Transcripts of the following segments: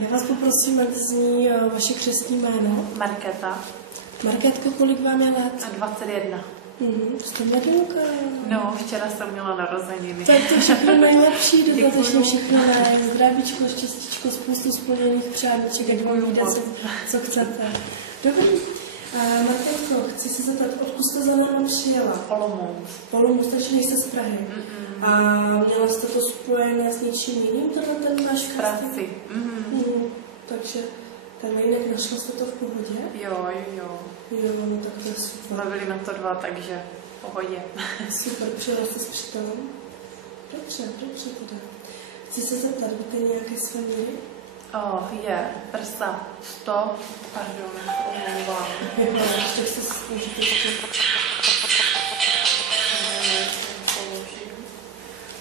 Já vás poprosím, ať zní vaše křestní jméno. Markéta. Markétko, kolik vám je let? 21. Jste mladunka. No, včera jsem měla narozeniny. Tak to všechno nejlepší, dodatečně všechno zdravíčko, štěstíčko, spoustu splněných přáníček, jak vám jde, co chcete. Dobrý. Markétko, chci se zeptat, odkud jste za náma přijela? Olomouc. Olomouc, takže nejste z Prahy. A měla jste to spojené s něčím jiným, ten váš v práci. Takže takhle jinak našla jste to v pohodě? Jo, no tak to je super. Jsme byli na to 2, takže v pohodě. Super, přijela jste s přítelem? Dobře teda. Chci se zeptat, víte nějaké své míry? Je prsa 100, pardon, omlouvám. Tak se můžete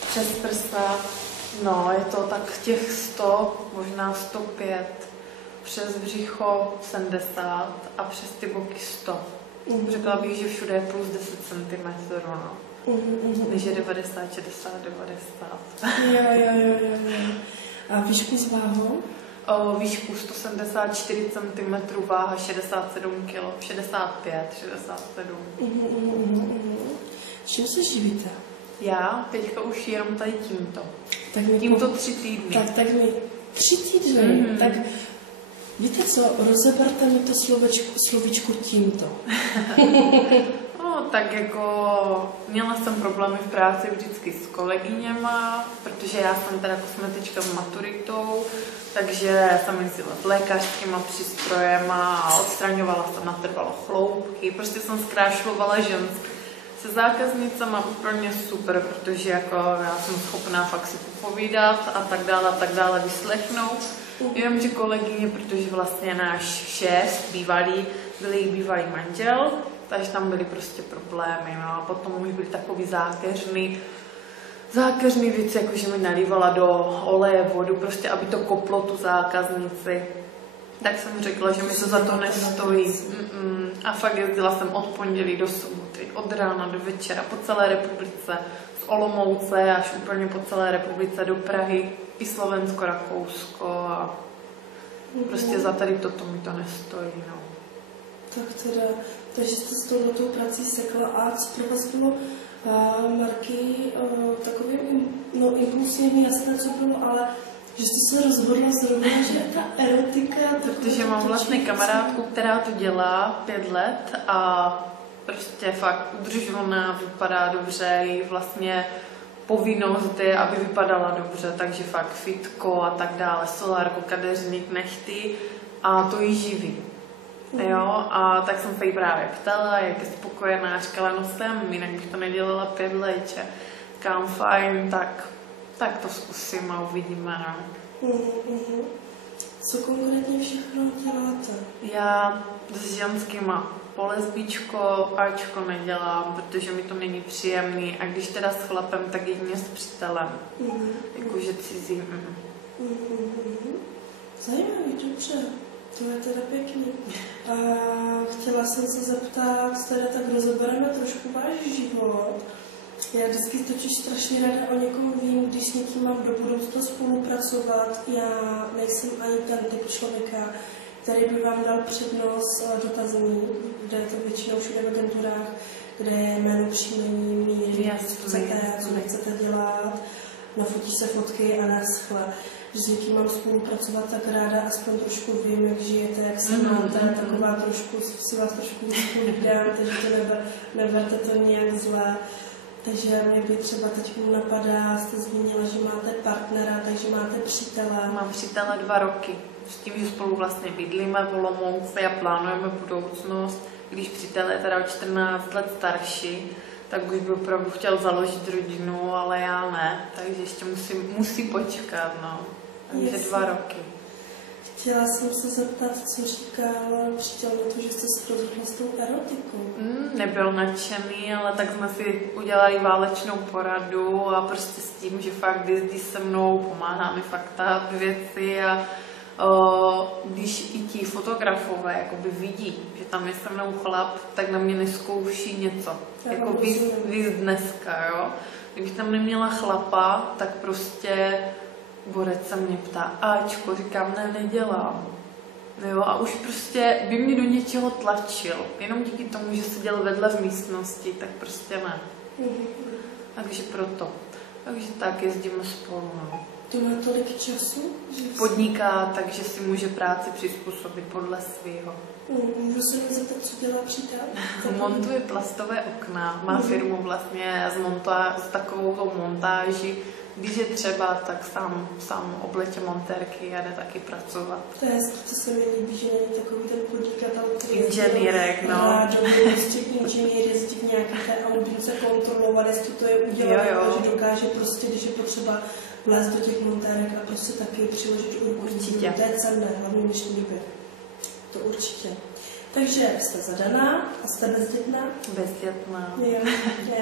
přes prsa, no, je to tak těch 100, možná 105, přes břicho 70 a přes ty boky 100. Řekla bych, že všude je plus 10 cm, no. Když je 90, 60, 90. Jo. A výšku s váhou? Výšku 174 cm, váha 67 kg, 65, 67. Čím se živíte? Já teďka už jenom tady tímto. Tak tímto 3 týdny. Tak mi 3 týdny. Tak víte co, rozeberte mi to slovíčko tímto. No, tak jako měla jsem problémy v práci vždycky s kolegyněma, protože já jsem teda kosmetička s maturitou, takže jsem jezdila s lékařskýma přístrojema a odstraňovala jsem natrvalo chloupky, prostě jsem zkrášlovala ženské. Se zákaznicama úplně super, protože jako já jsem schopná fakt si popovídat a tak dále vyslechnout. Jenom, že kolegyně, protože vlastně náš šéf bývalý, byl její bývalý manžel, takže tam byly prostě problémy, no a potom už byly takový zákeřný věci, jako že mi nalívala do oleje vodu, prostě aby to koplo tu zákaznici. Tak jsem řekla, že mi to za to nestojí. A fakt jezdila jsem od pondělí do soboty, od rána do večera, po celé republice, z Olomouce až úplně po celé republice do Prahy, i Slovensko, Rakousko a prostě za tady toto mi to nestojí, no. Tak teda, takže jste s touhletou prací sekla a co pro vás bylo, Marky, takovým impulsivní, jasné, co bylo, ale že jste se rozhodla zrovna, že ta erotika... Protože mám vlastně kamarádku, která to dělá 5 let a prostě fakt udržovaná, vypadá dobře, jí vlastně povinnost je, aby vypadala dobře, takže fakt fitko a tak dále, solárko, kadeřník, nechty a to jí živí. Jo, a tak jsem se jí právě ptala, jak je spokojená, říkala, no jsem, jinak bych to nedělala 5 let, že kam fajn, tak to zkusím a uvidíme, no. Co konkrétně všechno děláte? Já s ženskýma polesbičko, Ačko nedělám, protože mi to není příjemný a když teda s chlapem, tak jedině s přítelem. Jakože cizí. Zajímavý, dobře. To je teda pěkný. A chtěla jsem se zeptat, teda tak rozebereme trošku váš život. Já vždycky totiž strašně ráda o někom vím, když s někým mám do budoucna spolupracovat. Já nejsem ani ten typ člověka, který by vám dal přednost dotazení, kde je to většinou všude v agenturách, kde je jméno, příjmení, míry, co chcete, co nechcete dělat, nafotíš se fotky a naschle. Když s někým mám spolupracovat, tak ráda aspoň trošku vím, jak žijete, jak se máte, taková trošku, si vás trošku vypovídám, takže to neberte to nějak zlé. Takže mě by třeba teď napadá, jste zmínila, že máte partnera, takže máte přítele. Mám přítele 2 roky. S tím, že spolu vlastně bydlíme v Olomouci a plánujeme budoucnost. Když přítel je teda o 14 let starší, tak už by opravdu chtěl založit rodinu, ale já ne. Takže ještě musí počkat, no. Takže 2 roky. Chtěla jsem se zeptat, co říkal přítel na to, že jste se rozhodla s tou erotikou. Nebyl nadšený, ale tak jsme si udělali válečnou poradu a prostě s tím, že fakt jezdí se mnou, pomáhá mi fakt tahat věci a když i ti fotografové jakoby vidí, že tam je se mnou chlap, tak na mě neskouší něco. Jako víc dneska, jo. Kdybych tam neměla chlapa, tak prostě Borec se mě ptá, Ačko, říkám, ne, nedělám. No jo, a už prostě by mě do něčeho tlačil. Jenom díky tomu, že seděl vedle v místnosti, tak prostě ne. Takže proto. Takže tak jezdíme spolu, no. To má tolik času? Že Podniká, takže si může práci přizpůsobit podle svého. Můžu se mě zeptat, co dělá přítel? Montuje plastové okna, má firmu vlastně s takovou montáží. Když je třeba, tak sám obletě montérky a jde taky pracovat. To je hezký, co se mi líbí, že není takový ten podnikatel, který inženýrek, no. Prostě inženýr jezdí v nějaké té albince kontrolovat, jestli to je udělané, že dokáže prostě, když je potřeba vlézt do těch montérek a prostě taky přiložit urku. Určitě. To je cenné, hlavně v dnešní době. To určitě. Takže jste zadaná a jste bezdětná? Bezdětná. Jo,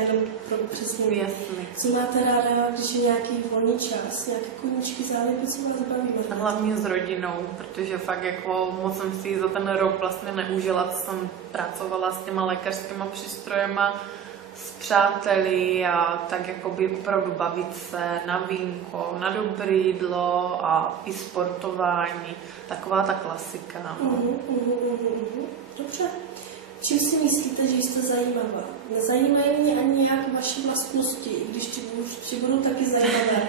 jenom pro upřesnění. Jasný. Co máte ráda, když je nějaký volný čas, nějaké koníčky, záliby, co vás baví? Hlavně s rodinou, protože fakt jako moc jsem si za ten rok vlastně neužila, co jsem pracovala s těma lékařskýma přístrojema, s přáteli a tak jako by opravdu bavit se na vínko, na dobré jídlo a i sportování. Taková ta klasika. No. Dobře. Čím si myslíte, že jste zajímavá? Nezajímají mě ani nějak vaše vlastnosti, i když ti budou taky zajímavé.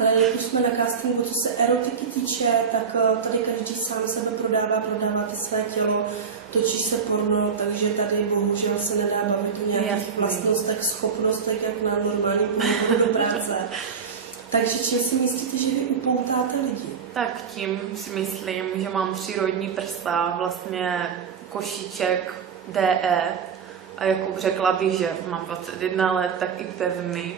Ale jak už jsme na castingu, co se erotiky týče, tak tady každý sám sebe prodává ty své tělo, točí se porno, takže tady bohužel se nedá bavit o nějakých vlastnostech, schopnostech, jak na normální do práce. Takže čím si myslíte, že vy upoutáte lidi? Tak tím si myslím, že mám přírodní prsa, vlastně košíček DE a jako řekla bych, že mám 21 let, tak i pevný.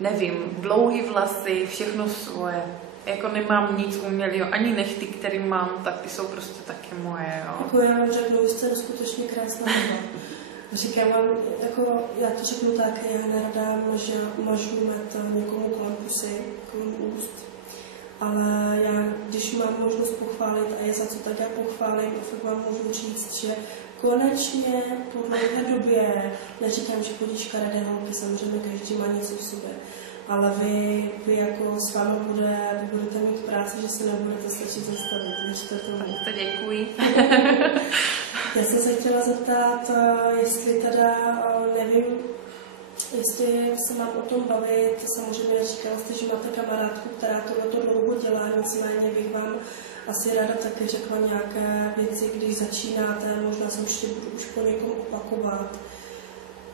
Nevím, dlouhý vlasy, všechno svoje. Jako nemám nic umělého, ani nechty, který mám, tak ty jsou prostě taky moje, jo. Jako já vám řeknu, vy jste skutečně krásná doba. Říkám vám, jako já to řeknu tak, já nerada mažu met někomu kolem pusy, kolem úst. Ale já, když mám možnost pochválit a je za co, tak já pochválím a fakt vám můžu říct, že konečně po dlouhé době, neříkám, že chodí škaredé holky, samozřejmě každý má něco v sobě, ale vy jako s vámi budete mít práci, že se nebudete stačit zastavit. Věřte tomu. To děkuji. Já jsem se chtěla zeptat, jestli teda, nevím, jestli se mám o tom bavit, samozřejmě říkala jste, že máte kamarádku, která to dlouho dělá, nicméně bych vám asi ráda taky řekla nějaké věci, když začínáte, možná se už po někom opakovat.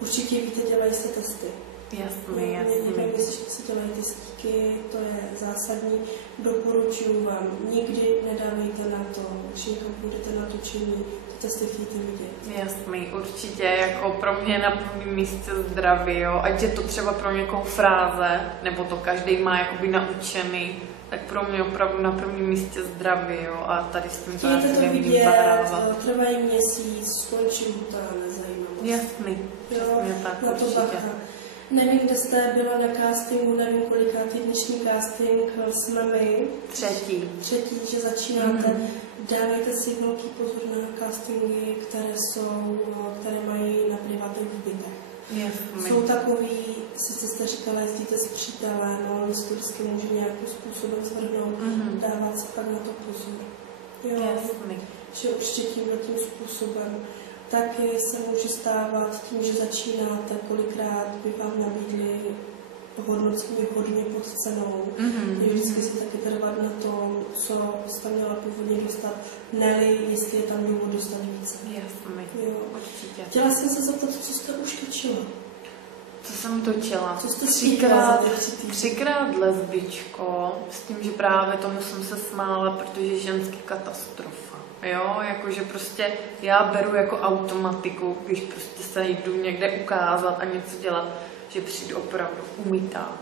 Určitě víte, dělají se testy. Jasný. Nevím, jestli si dělají ty stíky, to je zásadní. Doporučuji vám, nikdy nedávejte na to, když někam půjdete na točení, ty testy chtějte vidět. Jasný, určitě, jako pro mě je na prvním místě zdraví, jo. Ať je to třeba pro někoho fráze, nebo to každý má jakoby naučený, tak pro mě opravdu na prvním místě zdraví, jo. A tady s tím to asi nevidím zahrávat. Trvají měsíc, skončí huta, nezajímavost. Jasný, přesně tak, na to určitě. bacha. Nevím, kde jste byla na castingu, nevím, kolikátý dnešní casting jsme my. Třetí, že začínáte. Dávejte si velký pozor na castingy, které mají na privátních bytech. Jasný. Jsou takový, sice jste říkala, jezdíte s přítelem, ale on vždycky může nějakým způsobem zvrhnout, dávat si pak na to pozor. Jo, jasný. Že určitě tímhletím způsobem. Taky se může stávat tím, že začínáte, kolikrát by vám nabídli hodnocení hodně pod cenou. Je vždycky si taky trvat na tom, co jste měla původně dostat, ne-li, jestli je tam důvod dostat více. Jasný, určitě. Chtěla jsem se zeptat, co jste už točila? Co jsem točila? Co jste třikrát lesbičko, s tím, že právě tomu jsem se smála, protože ženský katastrofa. Jo, jakože prostě já beru jako automatiku, když prostě se jdu někde ukázat a něco dělat, že přijdu opravdu umytá,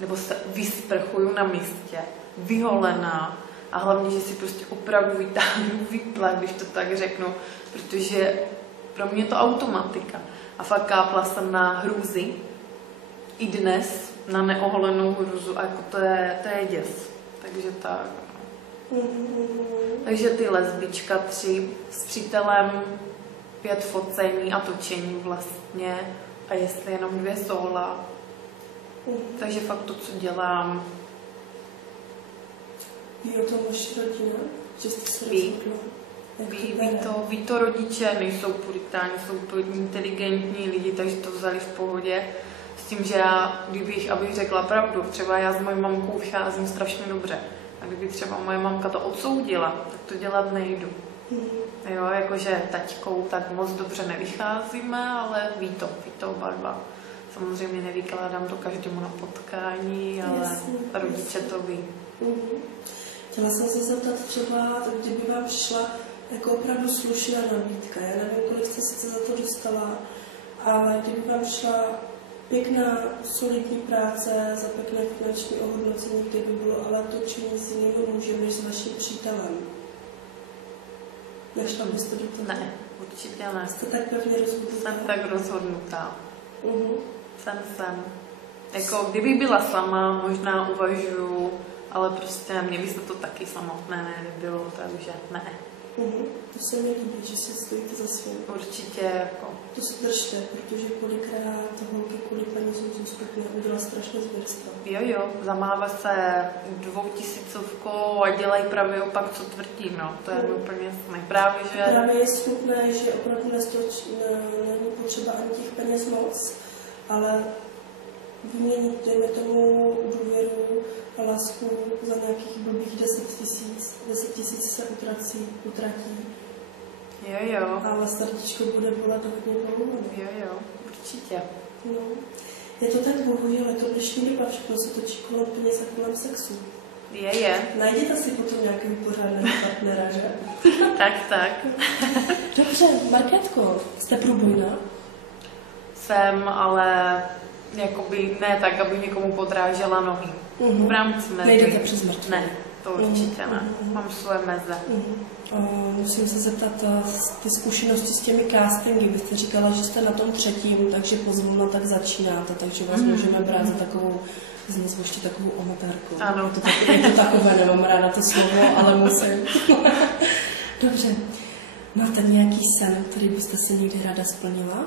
nebo se vysprchuju na místě, vyholená a hlavně, že si prostě opravdu vytáhnu výplach, když to tak řeknu, protože pro mě je to automatika. A fakt kápla jsem na hrůzy, i dnes na neoholenou hruzu a jako to je děs. Takže tak. Takže ty lesbička 3 s přítelem 5 focení a točení vlastně a jestli jenom 2 sóla. Takže fakt to, co dělám, Ví o tom vaše rodina? Že jste se Ví. rozhodla? Ví to rodiče, nejsou puritáni, jsou to inteligentní lidi, takže to vzali v pohodě. S tím, že já, abych řekla pravdu, třeba já s mojí mamkou vycházím strašně dobře. A kdyby třeba moje mamka to odsoudila, tak to dělat nejdu. Jo, jakože taťkou tak moc dobře nevycházíme, ale ví to oba dva. Samozřejmě nevykládám to každému na potkání, ale Jasně, rodiče to ví. Chtěla jsem se zeptat třeba, kdyby vám přišla jako opravdu slušná nabídka. Já nevím, kolik jste sice za to dostala, ale kdyby vám přišla pěkná, solidní práce za pěkné finanční ohodnocení, kde by bylo ale to činit s jiným mužem než s vaším přítelem. Nešla byste do toho? Ne, určitě ne. Jste tak pevně rozhodnutá? Jsem tak rozhodnutá. Jsem. Jako kdyby byla sama, možná uvažuju, ale prostě mě by se to taky samotné nelíbilo, takže ne. To se mi líbí, že si stojíte za svým. Určitě jako. To se držte, protože kolikrát holky kvůli penězům jsou schopné udělat strašné zvěrstva. Jo, zamává se 2000 a dělají právě opak, co tvrdí, no. To je úplně jasné. Právě je smutné, že opravdu není potřeba ani těch peněz moc, ale vyměnit, dejme tomu, důvěru a lásku za nějakých blbých 10 000 se utratí. Jo. Ale srdíčko bude bolet hodně dlouho. Jo, určitě. No. Je to tak bohužel, je to dnešní doba, všechno se točí kolem peněz a kolem sexu. Je. Najděte si potom nějakého pořádného partnera, že? Tak. Dobře, Markétko, jste průbojná? Jsem, ale jakoby ne tak, aby někomu podrážela nohy. V rámci mezi. Nejdete přes mrtvo? Ne, to určitě ne. Mám svoje meze. Musím se zeptat, ty zkušenosti s těmi castingy, byste říkala, že jste na tom 3., takže pozvolna tak začínáte, takže vás můžeme brát za takovou, ještě takovou amatérku. Ano. Je to takové, nemám ráda to slovo, ale musím. Dobře. Máte nějaký sen, který byste si někdy ráda splnila?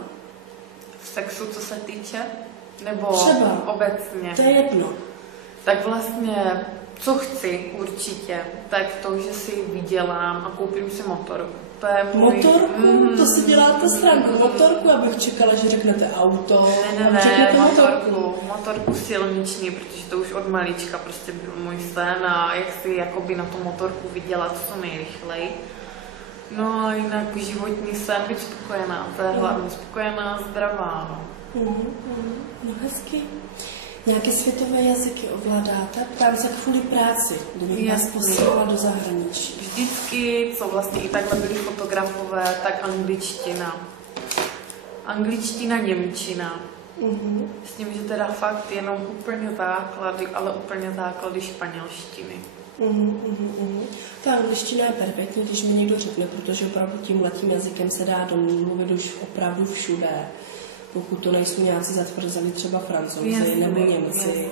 V sexu, co se týče? Nebo třeba obecně? To je jedno. Tak vlastně, co chci určitě, tak to, že si vydělám a koupím si motorku. To je můj... Motorku? To si děláte srandu. Motorku, abych čekala, že řeknete auto. Ne, motorku silniční, protože to už od malička prostě byl můj sen a jak si jakoby na tu motorku vydělat co nejrychleji. No a jinak životní sen, být spokojená, to je hlavně spokojená, zdravá, no. No hezky. Nějaké světové jazyky ovládáte? Ptám se kvůli práci, kdybych vás posílala do zahraničí. Vždycky, co vlastně i takhle byli fotografové, tak angličtina. Angličtina, němčina. S tím, že teda fakt jenom úplně základy, ale úplně základy španělštiny. Ta angličtina je perfektní, když mi někdo řekne, protože opravdu tímhletím jazykem se dá domluvit už opravdu všude. Pokud to nejsou nějací zatvrzeli třeba Francouzi nebo Němci.